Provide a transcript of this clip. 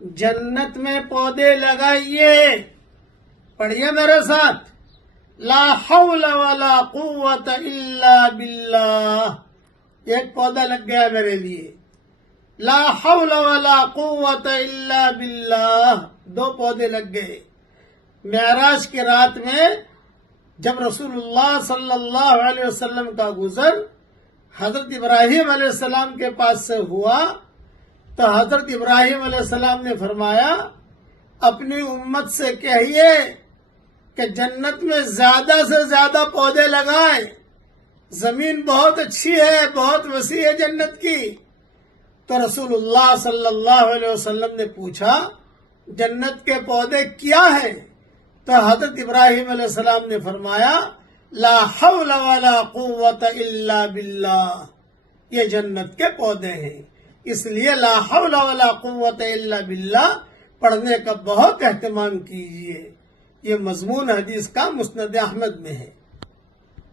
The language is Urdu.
جنت میں پودے لگائیے. پڑھیے میرے ساتھ. لا حول ولا قوت الا باللہ. ایک پودا لگ گیا میرے لیے. لا حول ولا قوت الا باللہ. 2 پودے لگ گئے. معراج کی رات میں جب رسول اللہ صلی اللہ علیہ وسلم کا گزر حضرت ابراہیم علیہ السلام کے پاس سے ہوا تو حضرت ابراہیم علیہ السلام نے فرمایا اپنی امت سے کہیے کہ جنت میں زیادہ سے زیادہ پودے لگائیں. زمین بہت اچھی ہے، بہت وسیع ہے جنت کی. تو رسول اللہ صلی اللہ علیہ وسلم نے پوچھا جنت کے پودے کیا ہیں؟ تو حضرت ابراہیم علیہ السلام نے فرمایا لا حول ولا قوت الا باللہ. یہ جنت کے پودے ہیں. اس لیے لا حول ولا قوت الا باللہ پڑھنے کا بہت اہتمام کیجیے. یہ مضمون حدیث کا مسند احمد میں ہے.